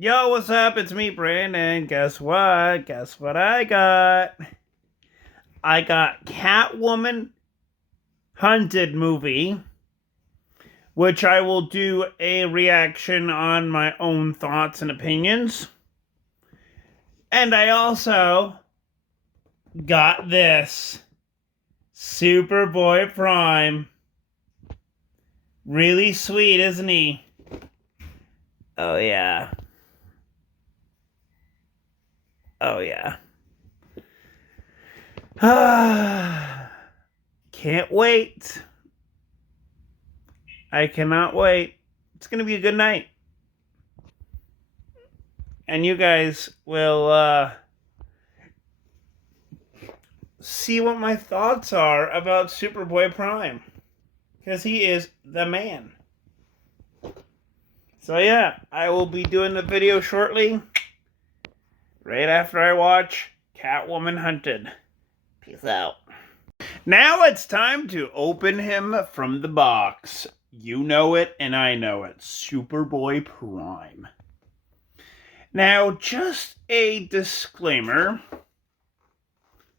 Yo, what's up? It's me, Brandon. Guess what? Guess what I got? I got Catwoman Hunted movie, which I will do a reaction on my own thoughts and opinions. And I also got this Superboy-Prime. Really sweet, isn't he? Oh, yeah. Oh, yeah. Can't wait. I cannot wait. It's going to be a good night. And you guys will see what my thoughts are about Superboy-Prime. Because he is the man. So yeah, I will be doing the video shortly. Right after I watch Catwoman Hunted. Peace out. Now it's time to open him from the box. You know it and I know it. Superboy-Prime. Now, just a disclaimer.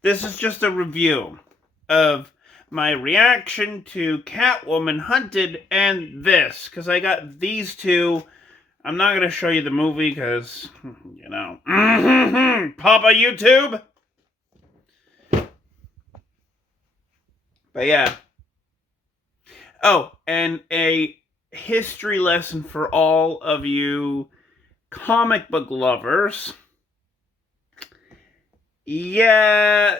This is just a review of my reaction to Catwoman Hunted and this. Because I got these two. I'm not going to show you the movie because, you know. Papa YouTube. But yeah. Oh, and a history lesson for all of you comic book lovers. Yeah,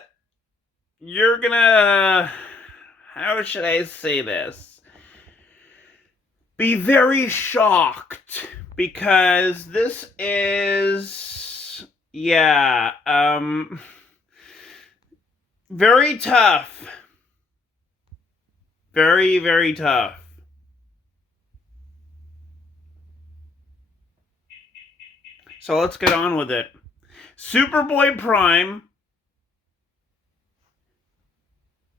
you're gonna, how should I say this? Be very shocked because this is, yeah, very tough. Very, very tough. So let's get on with it. Superboy-Prime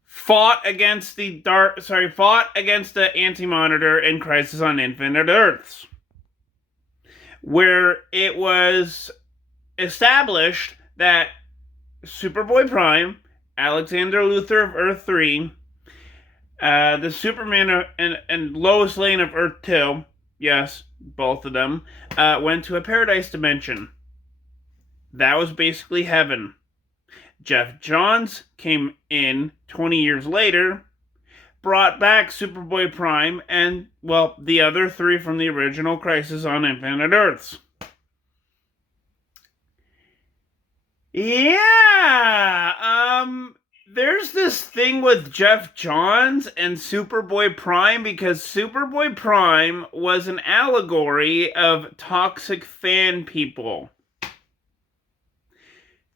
fought against the Anti-Monitor in Crisis on Infinite Earths, where it was established that Superboy-Prime, Alexander Luthor of Earth 3, the Superman and Lois Lane of Earth 2, yes, both of them, went to a paradise dimension. That was basically heaven. Jeff Johns came in 20 years later, brought back Superboy-Prime and, well, the other three from the original Crisis on Infinite Earths. Yeah, there's this thing with Jeff Johns and Superboy-Prime because Superboy-Prime was an allegory of toxic fan people.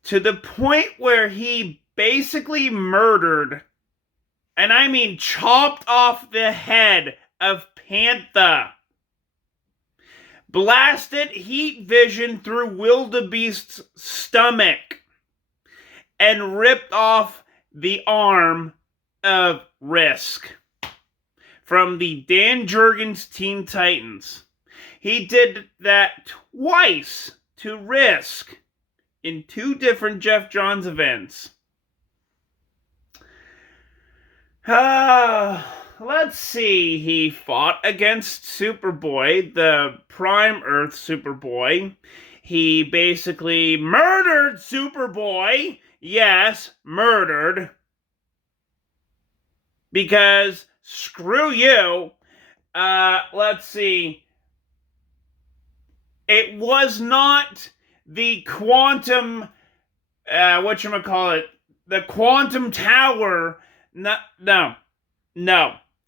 To the point where he basically murdered, and I mean chopped off the head of Panther. Blasted heat vision through Wildebeest's stomach. And ripped off the arm of Risk from the Dan Jurgens Teen Titans. He did that twice to Risk in two different Jeff Johns events. Let's see. He fought against Superboy, the Prime Earth Superboy. He basically murdered Superboy. Yes, murdered. Because screw you. Let's see. It was not the quantum, the quantum tower. No.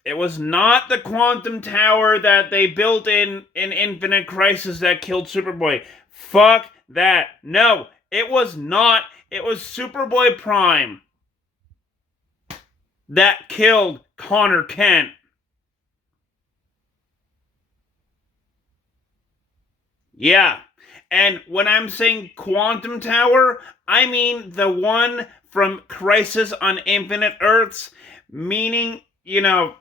It was not the quantum tower that they built in Infinite Crisis that killed Superboy. Fuck that. No, it was not. It was Superboy-Prime that killed Connor Kent. Yeah. And when I'm saying Quantum Tower, I mean the one from Crisis on Infinite Earths, meaning, you know,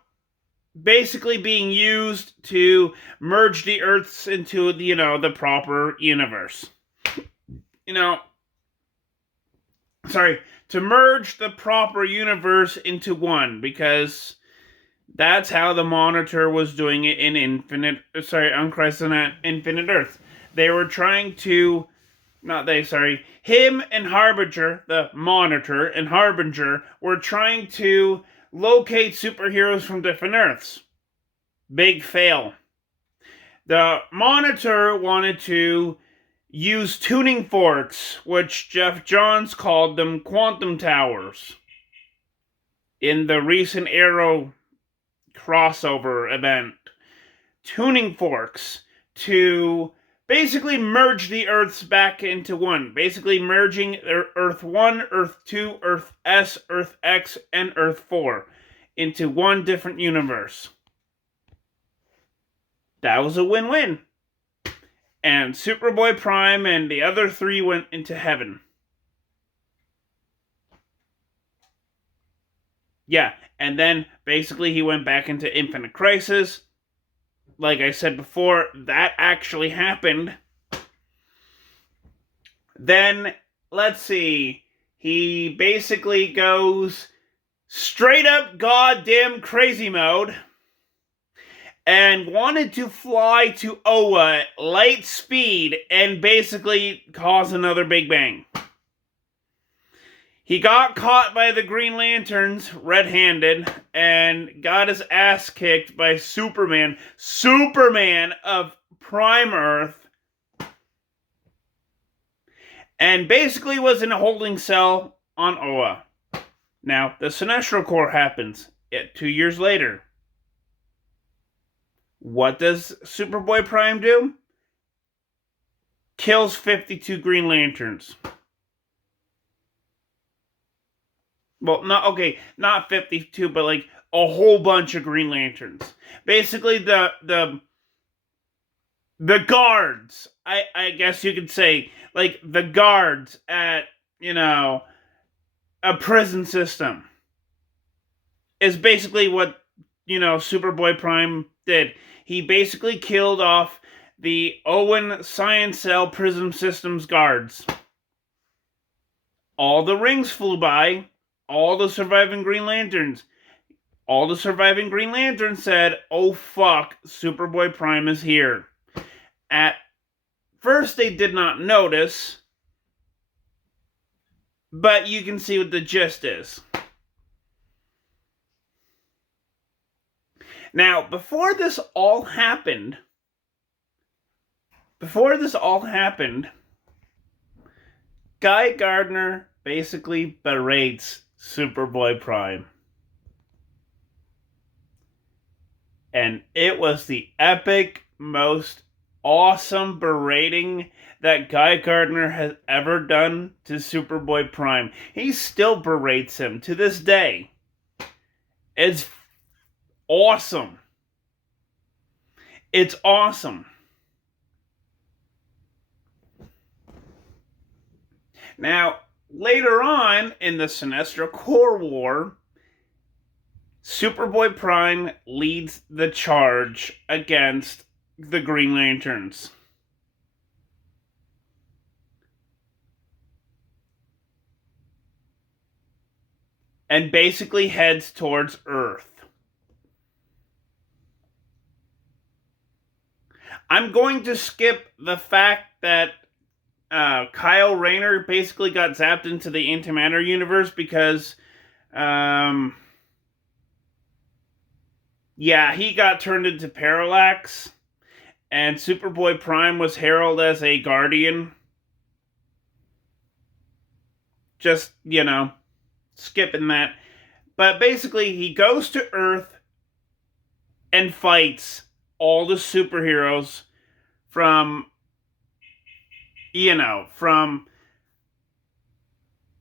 basically being used to merge the Earths into, the proper universe. To merge the proper universe into one, because that's how the Monitor was doing it in on Crisis on Infinite Earth. They were trying to, him and Harbinger, the Monitor and Harbinger, were trying to locate superheroes from different Earths. Big fail. The Monitor wanted to use tuning forks, which Jeff Johns called them quantum towers, in the recent Arrow crossover event. Tuning forks to basically merge the Earths back into one. Basically merging Earth 1, Earth 2, Earth S, Earth X, and Earth 4 into one different universe. That was a win-win. And Superboy-Prime and the other three went into heaven. Yeah, and then basically he went back into Infinite Crisis. Like I said before, that actually happened. Then, let's see, he basically goes straight up goddamn crazy mode and wanted to fly to Oa at light speed and basically cause another Big Bang. He got caught by the Green Lanterns red-handed and got his ass kicked by Superman of Prime Earth, and basically was in a holding cell on Oa. Now, the Sinestro Corps happens 2 years later. What does Superboy-Prime do? Kills 52 Green Lanterns. Well, not 52, but like a whole bunch of Green Lanterns. Basically, the guards, I guess you could say, like the guards at, a prison system, is basically what, Superboy-Prime did. He basically killed off the Owen Science Cell Prison Systems guards. All the rings flew by. All the surviving Green Lanterns. All the surviving Green Lanterns said, "Oh fuck, Superboy-Prime is here." At first they did not notice, but you can see what the gist is. Now, before this all happened, Guy Gardner basically berates Superboy-Prime. And it was the epic, most awesome berating that Guy Gardner has ever done to Superboy-Prime. He still berates him to this day. It's awesome. It's awesome. Now, later on in the Sinestro Corps War, Superboy-Prime leads the charge against the Green Lanterns. And basically heads towards Earth. I'm going to skip the fact that Kyle Rayner basically got zapped into the antimatter universe because, he got turned into Parallax, and Superboy-Prime was heralded as a guardian. Just, skipping that. But basically, he goes to Earth and fights all the superheroes from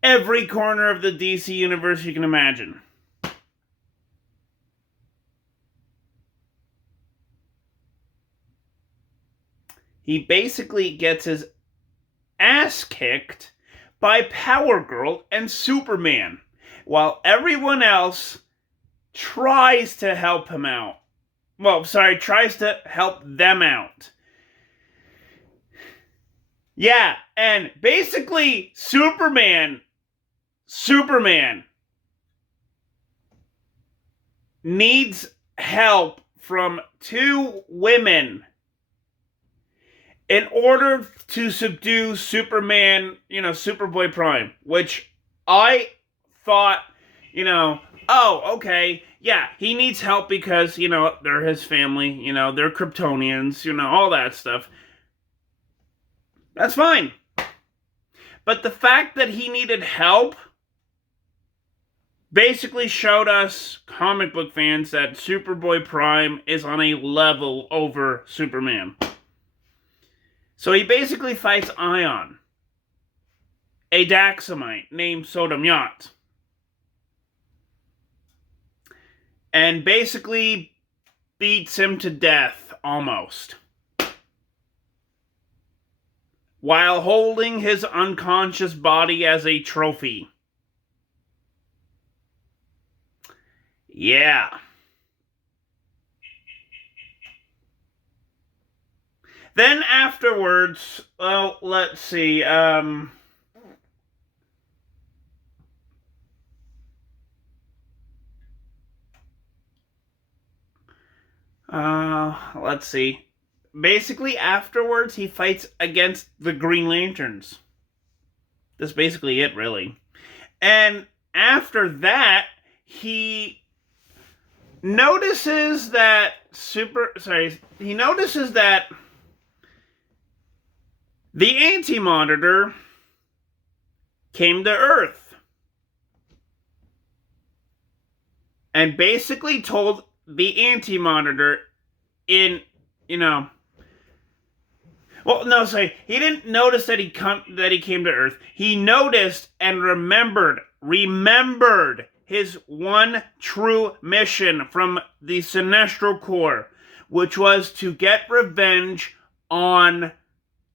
every corner of the DC universe you can imagine. He basically gets his ass kicked by Power Girl and Superman, while everyone else tries to help him out. tries to help them out. Yeah, and basically Superman needs help from two women in order to subdue Superman, Superboy-Prime, which I thought, oh, okay, yeah, he needs help because, they're his family, they're Kryptonians, all that stuff. That's fine. But the fact that he needed help basically showed us comic book fans that Superboy-Prime is on a level over Superman. So he basically fights Ion, a Daxamite named Sodomyat, and basically beats him to death, almost, while holding his unconscious body as a trophy. Yeah. Then afterwards, well, let's see, let's see. Basically, afterwards, he fights against the Green Lanterns. That's basically it, really. And after that, he notices that the Anti-Monitor came to Earth and basically told the Anti-Monitor he didn't notice that he came to Earth. He noticed and remembered his one true mission from the Sinestro Corps, which was to get revenge on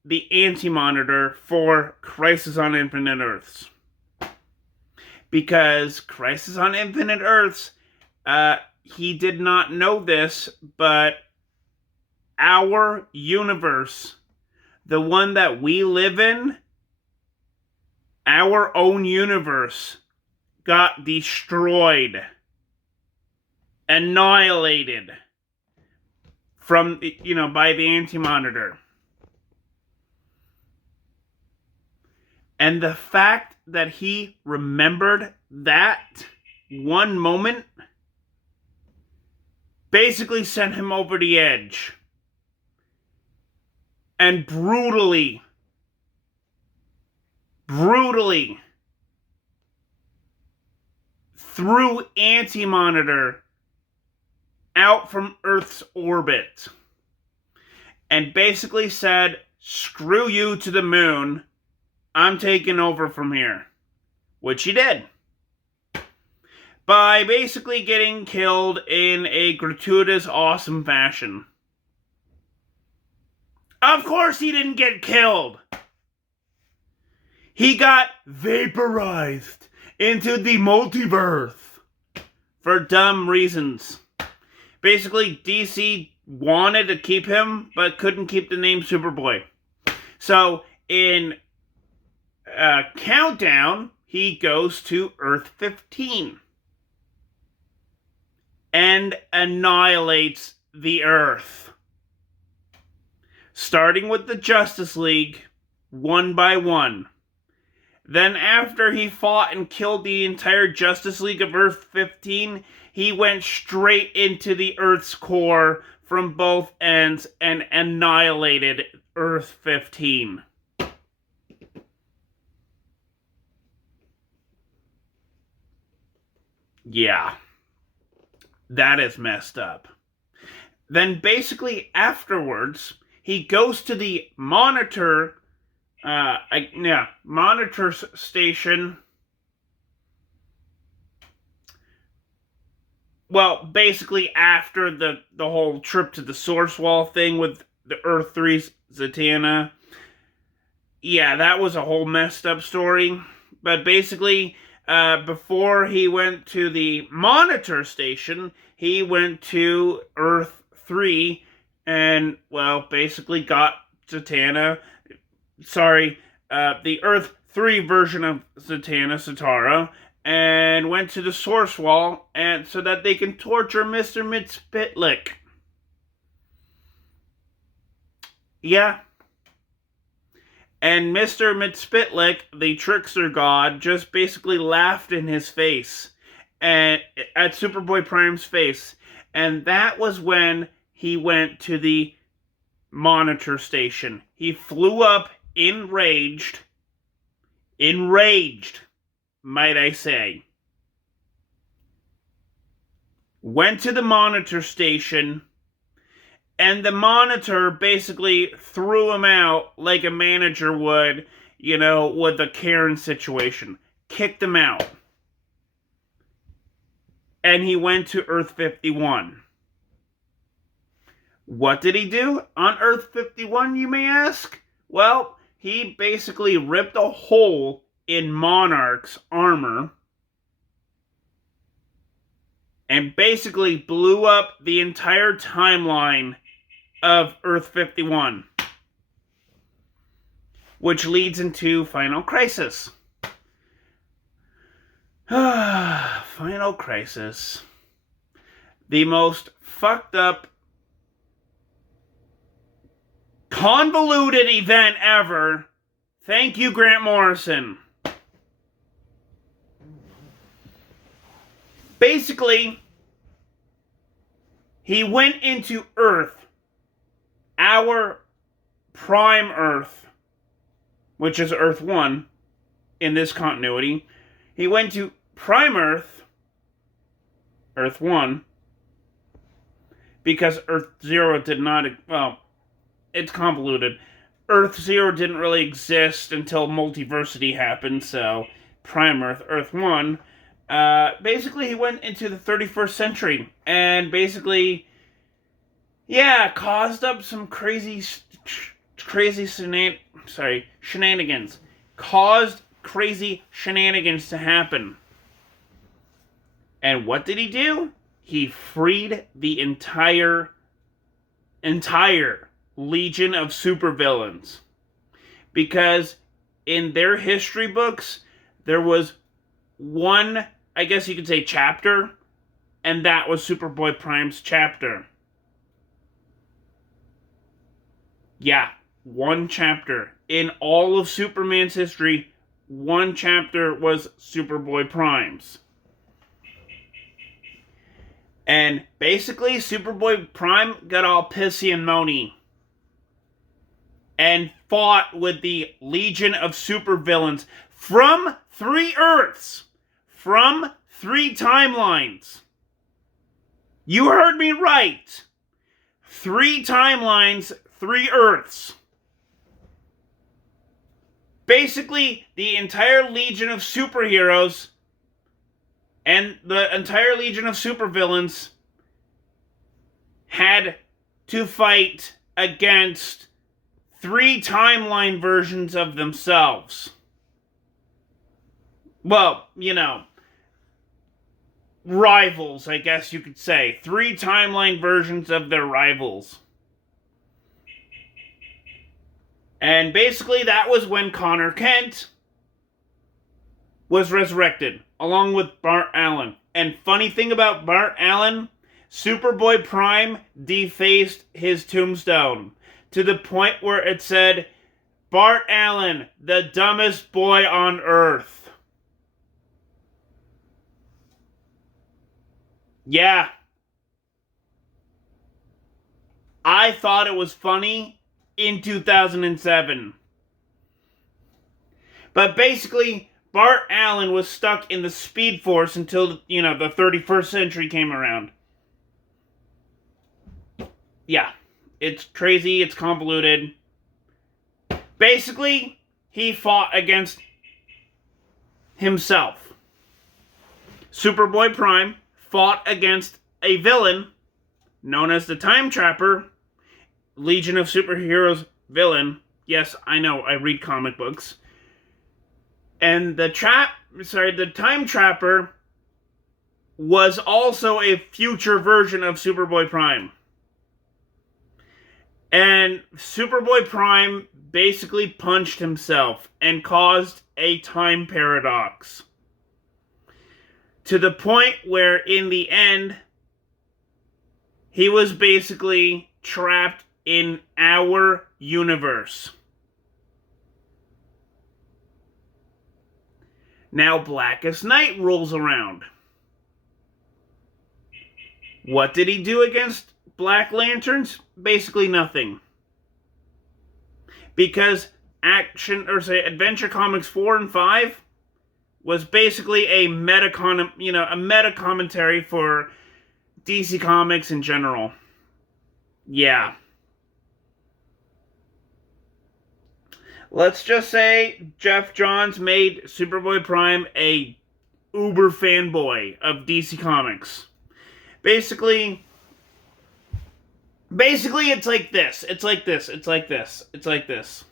the Anti-Monitor for Crisis on Infinite Earths. Because Crisis on Infinite Earths, he did not know this, but our universe, the one that we live in, our own universe, got destroyed, annihilated from, by the Anti-Monitor. And the fact that he remembered that one moment basically sent him over the edge and brutally threw Anti-Monitor out from Earth's orbit and basically said, "Screw you to the moon, I'm taking over from here," which he did, by basically getting killed in a gratuitous, awesome fashion. Of course he didn't get killed. He got vaporized into the multiverse for dumb reasons. Basically, DC wanted to keep him, but couldn't keep the name Superboy. So, in Countdown, he goes to Earth 15 and annihilates the Earth, starting with the Justice League, one by one. Then after he fought and killed the entire Justice League of Earth 15, he went straight into the Earth's core from both ends and annihilated Earth 15. Yeah, that is messed up. Then basically afterwards, he goes to the Monitor station. Well, basically after the whole trip to the Source Wall thing with the Earth 3's Zatanna. Yeah, that was a whole messed up story. But basically, before he went to the Monitor station, he went to Earth 3 and, well, basically got the Earth 3 version of Satara, and went to the Source Wall, and so that they can torture Mr. Mxyzptlk. Yeah. And Mr. Mxyzptlk, the trickster god, just basically laughed in his face, and at Superboy Prime's face. And that was when he went to the monitor station. He flew up enraged, might I say. Went to the monitor station, and the monitor basically threw him out like a manager would, with a Karen situation. Kicked him out. And he went to Earth 51. What did he do on Earth 51, you may ask? Well, he basically ripped a hole in Monarch's armor and basically blew up the entire timeline of Earth 51, which leads into Final Crisis. Final Crisis. The most fucked up, convoluted event ever. Thank you, Grant Morrison. Basically, he went into Earth, our prime Earth, which is Earth 1 in this continuity. He went to prime Earth, Earth 1, because Earth 0 did not, well, it's convoluted. Earth 0 didn't really exist until Multiversity happened, so prime Earth, Earth 1. Basically, he went into the 31st century and basically, caused up some crazy shenanigans. Caused crazy shenanigans to happen. And what did he do? He freed the entire legion of supervillains. Because in their history books, there was one, I guess you could say, chapter, and that was Superboy Prime's chapter. Yeah, one chapter. In all of Superman's history, one chapter was Superboy Prime's. And basically, Superboy Prime got all pissy and moany and fought with the legion of supervillains from 3 Earths. From 3 timelines. You heard me right. 3 timelines, 3 Earths. Basically, the entire legion of superheroes and the entire legion of supervillains had to fight against 3 timeline versions of themselves. Well, rivals, I guess you could say. 3 timeline versions of their rivals. And basically that was when Connor Kent was resurrected, along with Bart Allen. And funny thing about Bart Allen, Superboy Prime defaced his tombstone to the point where it said, Bart Allen, the dumbest boy on Earth. Yeah. I thought it was funny in 2007. But basically, Bart Allen was stuck in the Speed Force until, the 31st century came around. Yeah. It's crazy, it's convoluted. Basically, he fought against himself. Superboy Prime fought against a villain known as the Time Trapper, Legion of Superheroes villain. Yes, I know, I read comic books. And the Time Trapper was also a future version of Superboy Prime. And Superboy-Prime basically punched himself and caused a time paradox. To the point where, in the end, he was basically trapped in our universe. Now Blackest Night rolls around. What did he do against Black Lanterns? Basically nothing. Because Adventure Comics 4 and 5 was basically a meta commentary for DC Comics in general. Yeah. Let's just say Jeff Johns made Superboy-Prime a uber fanboy of DC Comics. Basically, it's like this. It's like this.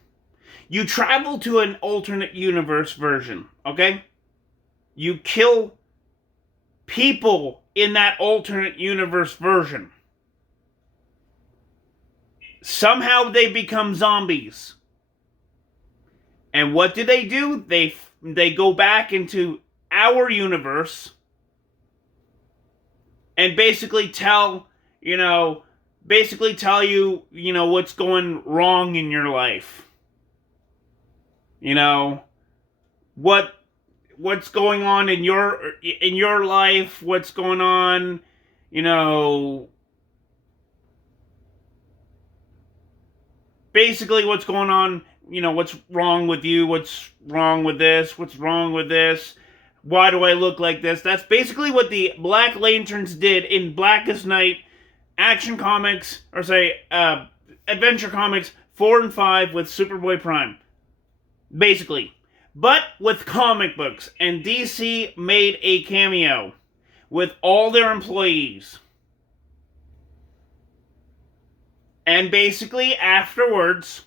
You travel to an alternate universe version, okay? You kill people in that alternate universe version. Somehow they become zombies. And what do? They go back into our universe and basically tell you, what's going wrong in your life. What's going on in your life, what's going on, basically what's going on, what's wrong with you, what's wrong with this, why do I look like this? That's basically what the Black Lanterns did in Blackest Night Action Comics, Adventure Comics 4 and 5 with Superboy-Prime. Basically. But with comic books. And DC made a cameo with all their employees. And basically, afterwards,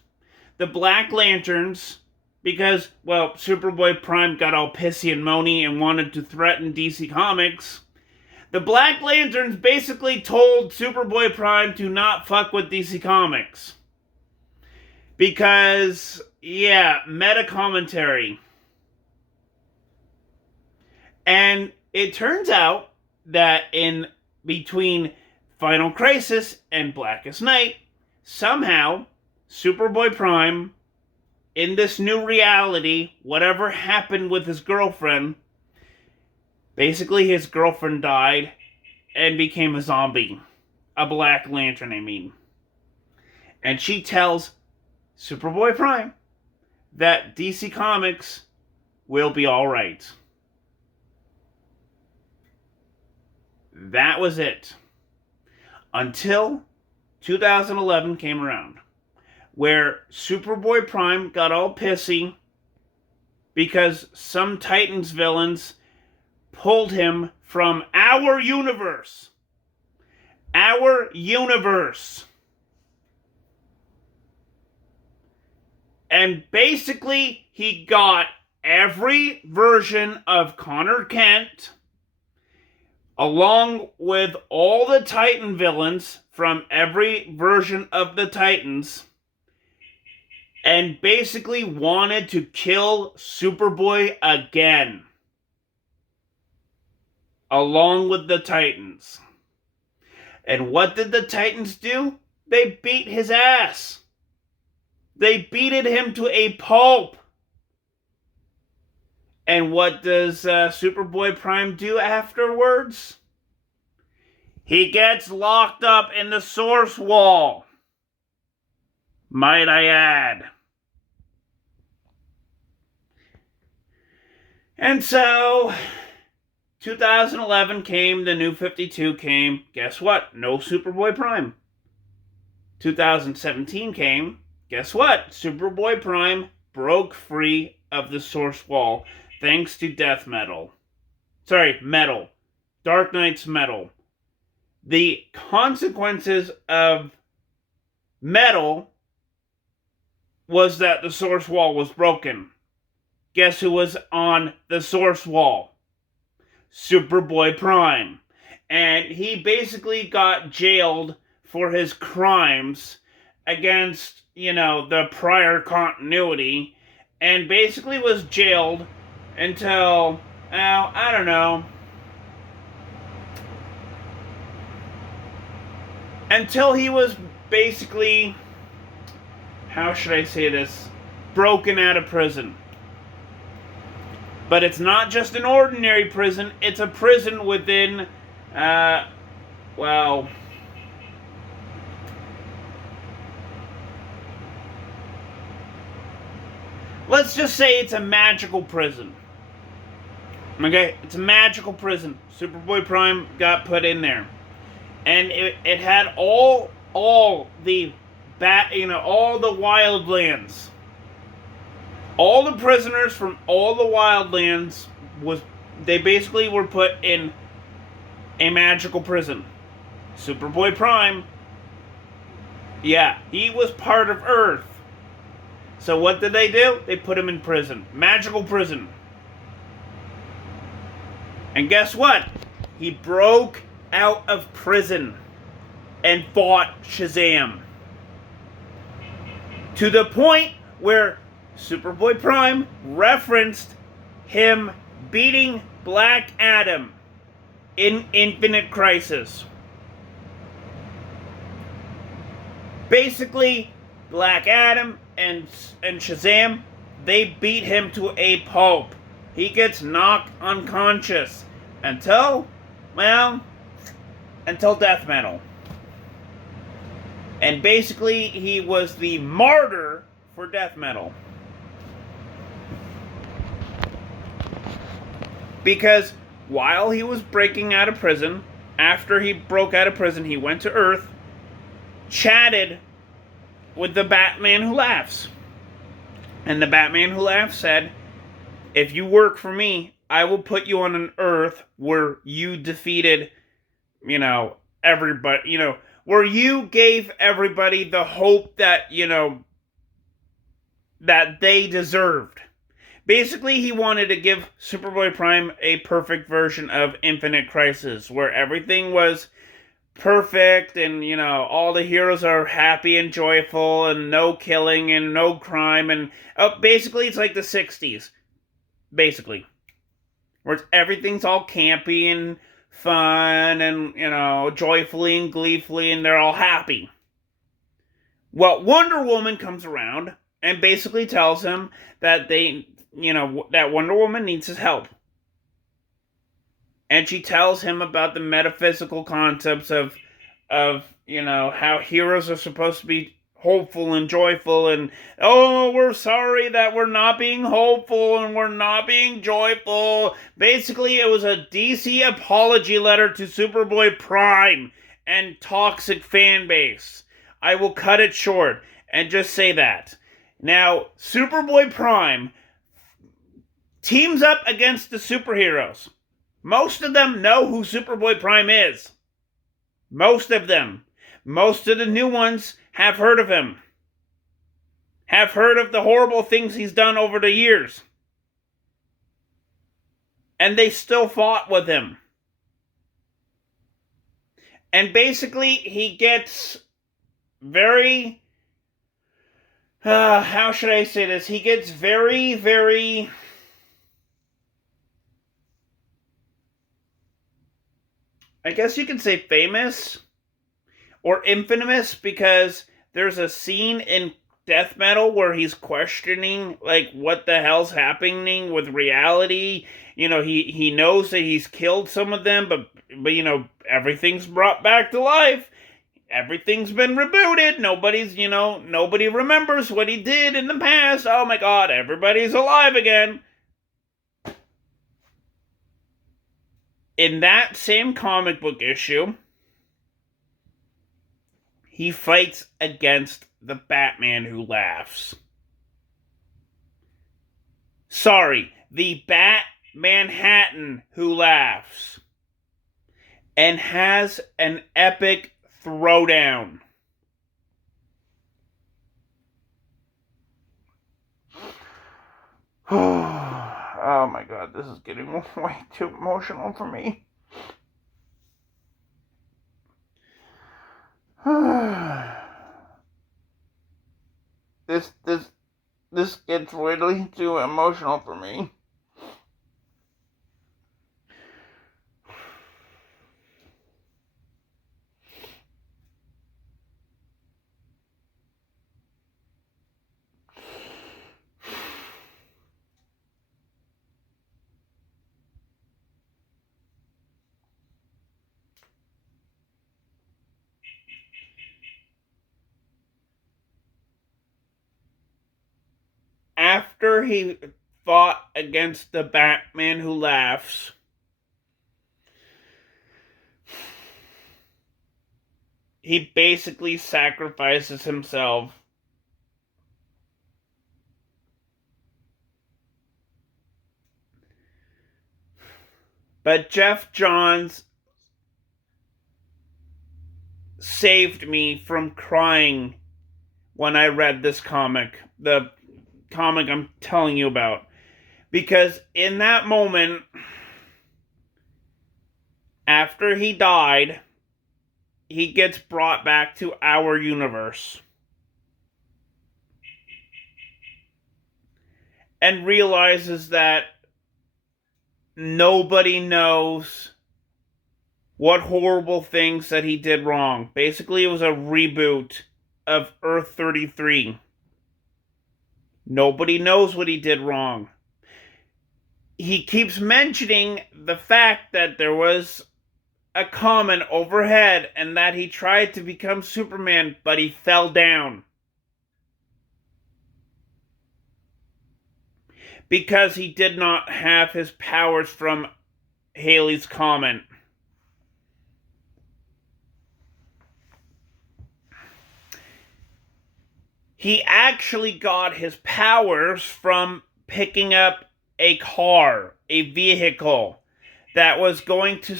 the Black Lanterns, because, Superboy-Prime got all pissy and moany and wanted to threaten DC Comics, the Black Lanterns basically told Superboy-Prime to not fuck with DC Comics. Because, meta commentary. And it turns out that in between Final Crisis and Blackest Night, somehow, Superboy-Prime, in this new reality, whatever happened with his girlfriend, basically his girlfriend died and became a zombie. A Black Lantern, I mean. And she tells Superboy-Prime that DC Comics will be alright. That was it. Until 2011 came around, where Superboy-Prime got all pissy because some Titans villains pulled him from our universe. Our universe. And basically, he got every version of Connor Kent, along with all the Titan villains from every version of the Titans, and basically wanted to kill Superboy again, along with the Titans. And what did the Titans do? They beat his ass. They beated him to a pulp. And what does Superboy-Prime do afterwards? He gets locked up in the Source Wall. Might I add. And so, 2011 came, the New 52 came. Guess what? No Superboy-Prime. 2017 came. Guess what? Superboy-Prime broke free of the Source Wall thanks to Metal. Dark Knight's Metal. The consequences of Metal was that the Source Wall was broken. Guess who was on the Source Wall? Superboy-Prime. And he basically got jailed for his crimes against, the prior continuity, and basically was jailed until, I don't know, until he was basically, how should I say this, broken out of prison. But it's not just an ordinary prison, it's a prison within, well, let's just say it's a magical prison. Okay, it's a magical prison. Superboy-Prime got put in there. And it had all the all the wildlands. All the prisoners from all the wildlands they basically were put in a magical prison. Superboy-Prime, yeah, he was part of Earth. So what did they do? They put him in prison. Magical prison. And guess what? He broke out of prison and fought Shazam. To the point where Superboy-Prime referenced him beating Black Adam in Infinite Crisis. Basically, Black Adam and Shazam, they beat him to a pulp. He gets knocked unconscious until death metal. And basically, he was the martyr for death metal. Because while he was breaking out of prison, after he broke out of prison, he went to Earth, chatted with the Batman Who Laughs. And the Batman Who Laughs said, if you work for me, I will put you on an Earth where you defeated, everybody, where you gave everybody the hope that, that they deserved. Basically, he wanted to give Superboy-Prime a perfect version of Infinite Crisis, where everything was perfect and, all the heroes are happy and joyful and no killing and no crime. And basically, it's like the 60s. Basically. Where everything's all campy and fun and, joyfully and gleefully, and they're all happy. Well, Wonder Woman comes around and basically tells him that that Wonder Woman needs his help. And she tells him about the metaphysical concepts of how heroes are supposed to be hopeful and joyful, and we're sorry that we're not being hopeful and we're not being joyful. Basically, it was a DC apology letter to Superboy-Prime and toxic fan base. I will cut it short and just say that. Now, Superboy-Prime teams up against the superheroes. Most of them know who Superboy-Prime is. Most of them. Most of the new ones have heard of him. Have heard of the horrible things he's done over the years. And they still fought with him. And basically, he gets very... how should I say this? He gets very, very... I guess you could say famous or infamous, because there's a scene in death metal where he's questioning what the hell's happening with reality. He knows that he's killed some of them, but everything's brought back to life. Everything's been rebooted. Nobody remembers what he did in the past. Oh my god, everybody's alive again. In that same comic book issue, he fights against the Batman Who Laughs. Sorry, the Bat-Manhattan Who Laughs. And has an epic throwdown. Oh my god, this is getting way too emotional for me. this gets way too emotional for me. After he fought against the Batman Who Laughs, he basically sacrifices himself but Jeff Johns saved me from crying when I read this comic, the comic I'm telling you about. Because in that moment, after he died, he gets brought back to our universe and realizes that nobody knows what horrible things that he did wrong. Basically, it was a reboot of Earth 33. Nobody knows what he did wrong. He keeps mentioning the fact that there was a comet overhead and that he tried to become Superman, but he fell down. Because he did not have his powers from Halley's Comet. He actually got his powers from picking up a car, a vehicle, that was going to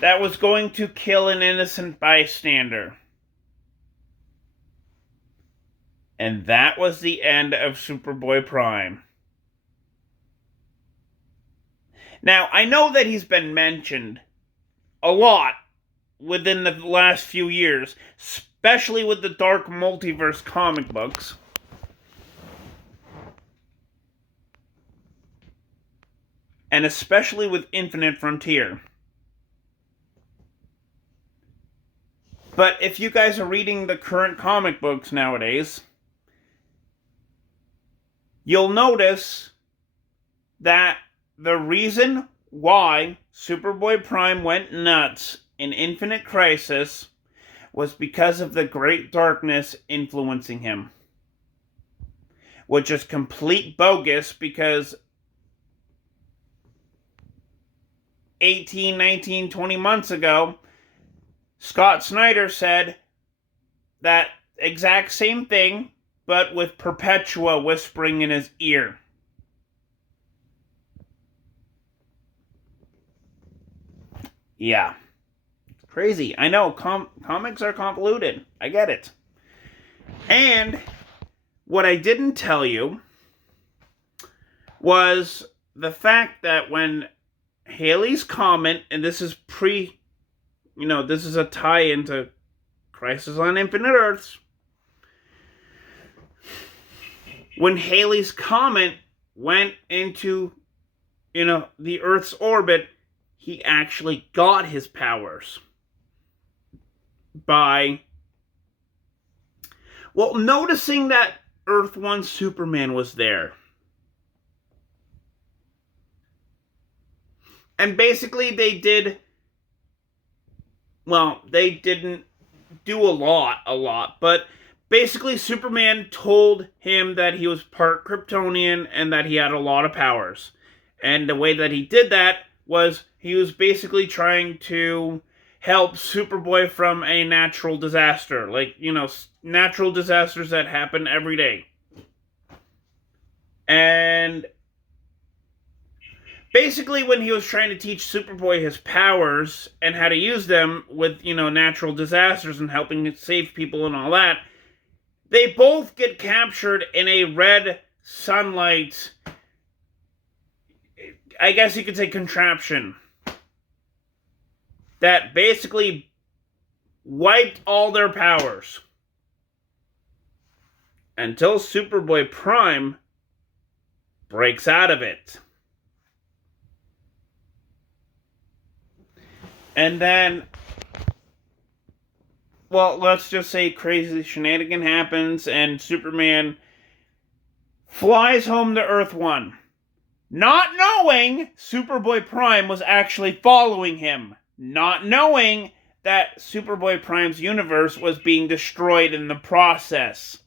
that was going to kill an innocent bystander. And that was the end of Superboy-Prime. Now, I know that he's been mentioned a lot within the last few years, especially with the Dark Multiverse comic books. And especially with Infinite Frontier. But if you guys are reading the current comic books nowadays, you'll notice that the reason why Superboy-Prime went nuts in Infinite Crisis was because of the Great Darkness influencing him. Which is complete bogus, because 18, 19, 20 months ago, Scott Snyder said that exact same thing, but with Perpetua whispering in his ear. Yeah. Crazy. I know, comics are convoluted. I get it. And what I didn't tell you was the fact that when Halley's Comet, and this is this is a tie into Crisis on Infinite Earths. When Halley's Comet went into, the Earth's orbit, he actually got his powers by, noticing that Earth 1 Superman was there. And basically they didn't do a lot, but basically Superman told him that he was part Kryptonian and that he had a lot of powers. And the way that he did that was he was basically trying to help Superboy from a natural disaster. Like, natural disasters that happen every day. And basically, when he was trying to teach Superboy his powers and how to use them with, natural disasters and helping save people and all that, they both get captured in a red sunlight, I guess you could say, contraption that basically wiped all their powers. until Superboy-Prime breaks out of it. And then, well, let's just say crazy shenanigan happens and Superman flies home to Earth 1, not knowing Superboy-Prime was actually following him, not knowing that Superboy-Prime's universe was being destroyed in the process.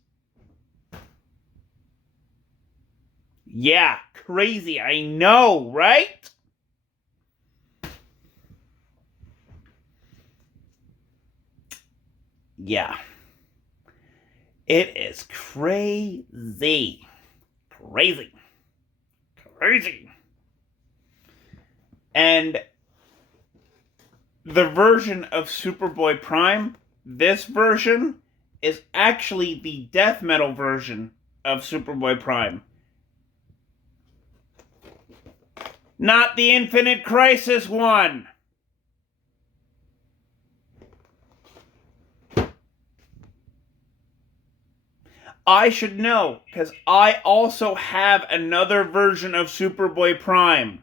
Yeah, crazy, I know, right? Yeah. It is crazy. Crazy. Crazy. And the version of Superboy-Prime, this version, is actually the death metal version of Superboy-Prime. Not the Infinite Crisis one. I should know, because I also have another version of Superboy-Prime.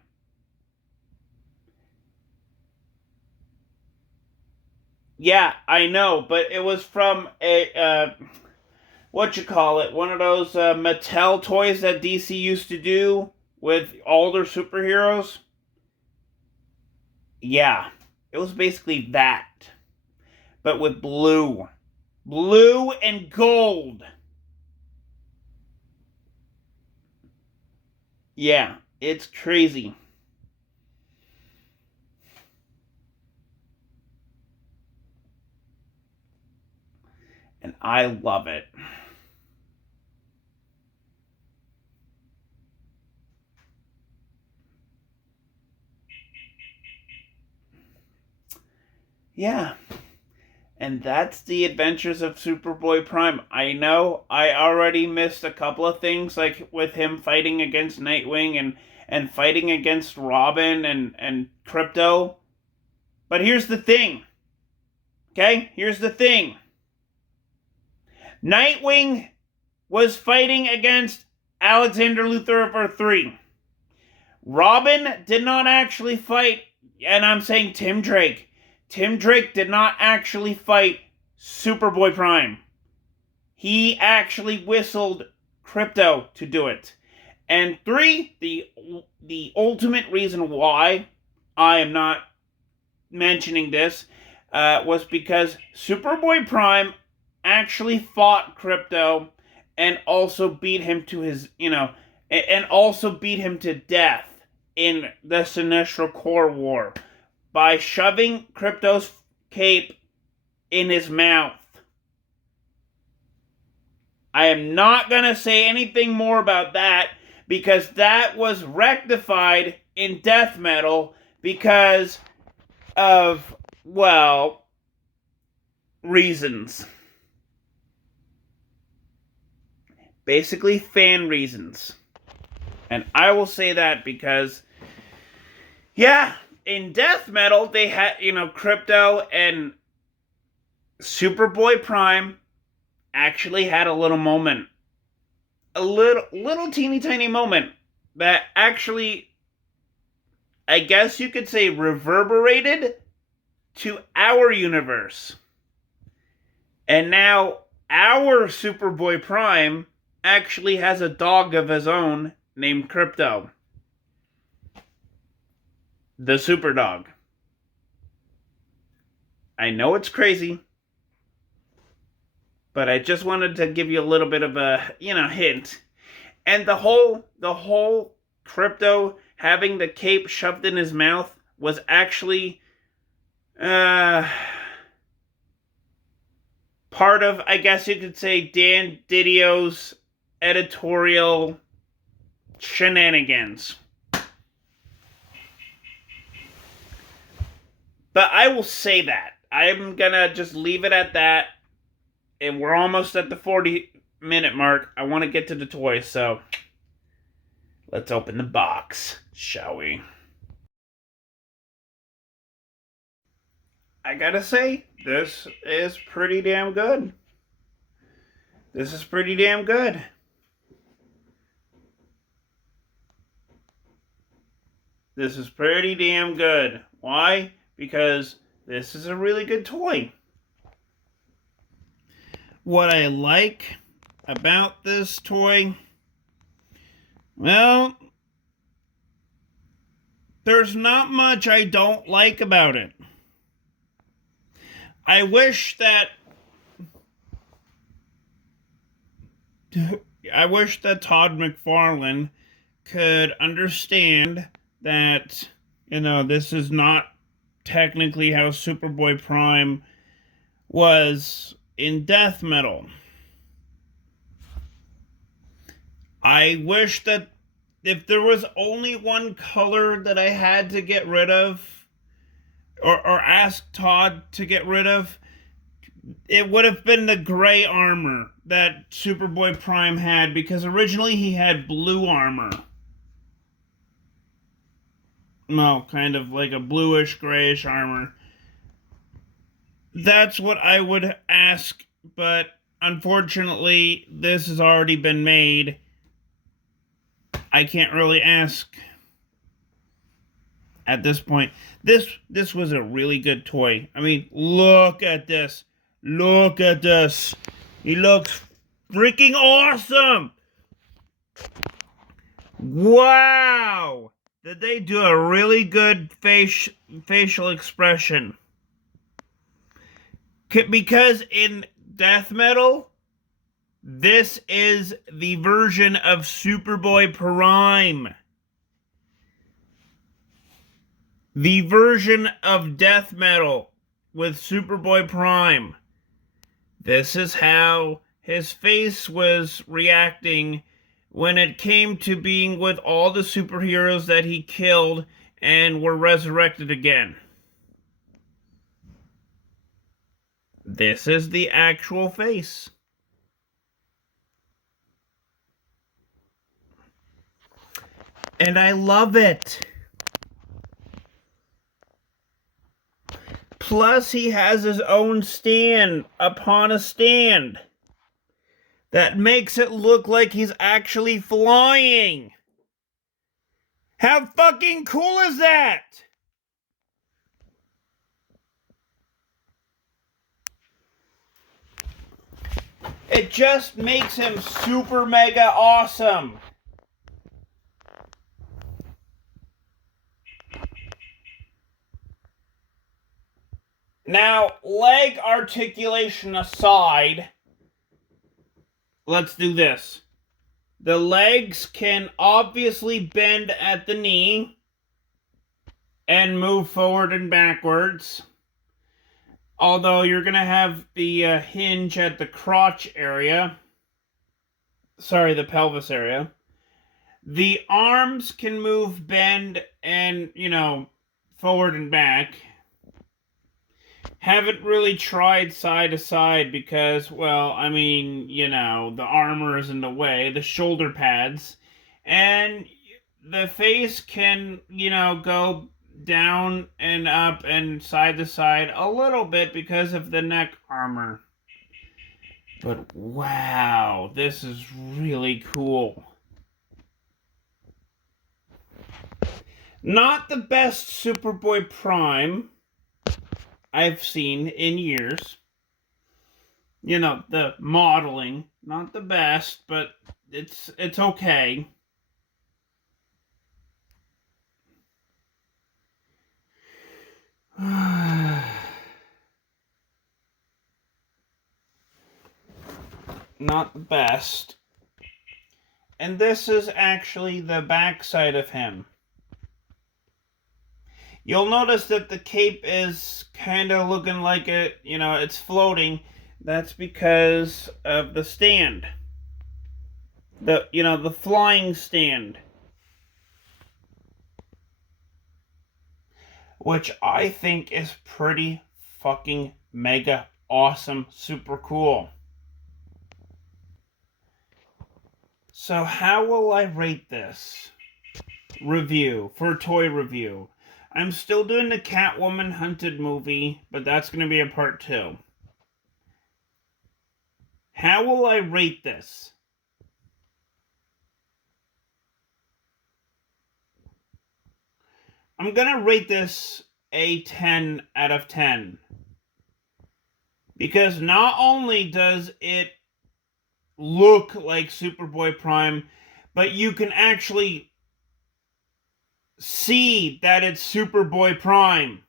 Yeah, I know, but it was from a, one of those Mattel toys that DC used to do with all their superheroes. Yeah, it was basically that, but with blue. Blue and gold. Yeah, it's crazy. And I love it. Yeah. And that's the adventures of Superboy-Prime. I know I already missed a couple of things, like with him fighting against Nightwing and fighting against Robin and Krypto. But here's the thing. Okay? Here's the thing. Nightwing was fighting against Alexander Luthor of Earth 3. Robin did not actually fight, and I'm saying Tim Drake. Tim Drake did not actually fight Superboy-Prime. He actually whistled Krypto to do it. And 3, the ultimate reason why I am not mentioning this was because Superboy-Prime actually fought Krypto and also beat him to his, and also beat him to death in the Sinestro Corps War by shoving Krypto's cape in his mouth. I am not going to say anything more about that because that was rectified in death metal because of, well, reasons. Basically, fan reasons. And I will say that because, yeah, in death metal, they had, Krypto and Superboy-Prime actually had a little moment. A little teeny tiny moment that actually, I guess you could say, reverberated to our universe. And now our Superboy-Prime actually has a dog of his own named Krypto. The super dog. I know it's crazy, but I just wanted to give you a little bit of a, hint. And the whole Krypto having the cape shoved in his mouth was actually part of, I guess you could say, Dan Didio's editorial shenanigans. But I will say that. I'm gonna just leave it at that. And we're almost at the 40-minute mark. I want to get to the toys, so let's open the box, shall we? I gotta say, this is pretty damn good. This is pretty damn good. This is pretty damn good. Why? Because this is a really good toy. What I like about this toy, well, there's not much I don't like about it. I wish that Todd McFarlane could understand that, this is not technically how Superboy-Prime was in death metal. I wish that if there was only one color that I had to get rid of, or ask Todd to get rid of, it would have been the gray armor that Superboy-Prime had, because originally he had blue armor. No, kind of like a bluish, grayish armor. That's what I would ask, but unfortunately, this has already been made. I can't really ask at this point. This was a really good toy. I mean, look at this. Look at this. He looks freaking awesome. Wow. Did they do a really good facial expression? Because in death metal, this is the version of Superboy-Prime. The version of death metal with Superboy-Prime. This is how his face was reacting when it came to being with all the superheroes that he killed and were resurrected again. This is the actual face. And I love it. Plus, he has his own stand upon a stand that makes it look like he's actually flying. How fucking cool is that? It just makes him super mega awesome. Now, leg articulation aside, let's do this. The legs can obviously bend at the knee and move forward and backwards. Although you're going to have the hinge at the crotch area. Sorry, the pelvis area. The arms can move, bend, and, forward and back. Haven't really tried side to side because, the armor is in the way, the shoulder pads. And the face can, go down and up and side to side a little bit because of the neck armor. But wow, this is really cool. Not the best Superboy-Prime I've seen in years. The modeling, not the best, but it's okay. Not the best. And this is actually the backside of him. You'll notice that the cape is kind of looking like it's floating. That's because of the stand. The flying stand. Which I think is pretty fucking mega awesome, super cool. So how will I rate this review for a toy review? I'm still doing the Catwoman Hunted movie, but that's going to be a part 2. How will I rate this? I'm going to rate this a 10 out of 10. Because not only does it look like Superboy-Prime, but you can actually see that it's Superboy-Prime.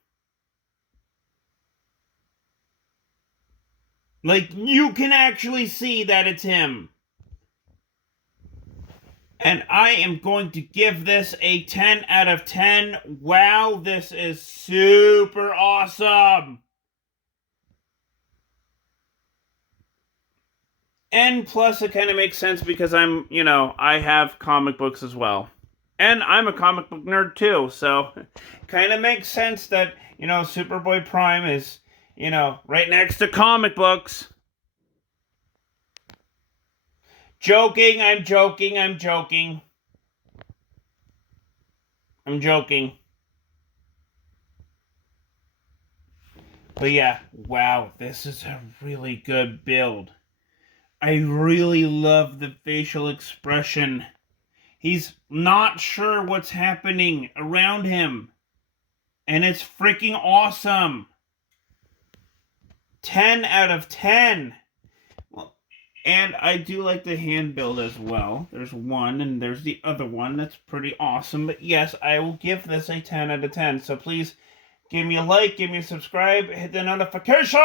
Like, you can actually see that it's him. And I am going to give this a 10 out of 10. Wow, this is super awesome. And plus, it kind of makes sense because I have comic books as well. And I'm a comic book nerd too, so it kind of makes sense that, Superboy-Prime is, right next to comic books. Joking, I'm joking. But yeah, wow, this is a really good build. I really love the facial expression. He's not sure what's happening around him. And it's freaking awesome. 10 out of 10. Well, and I do like the hand build as well. There's one and there's the other one. That's pretty awesome. But yes, I will give this a 10 out of 10. So please give me a like, give me a subscribe, hit the notifications!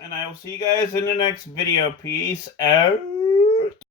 And I will see you guys in the next video. Peace out.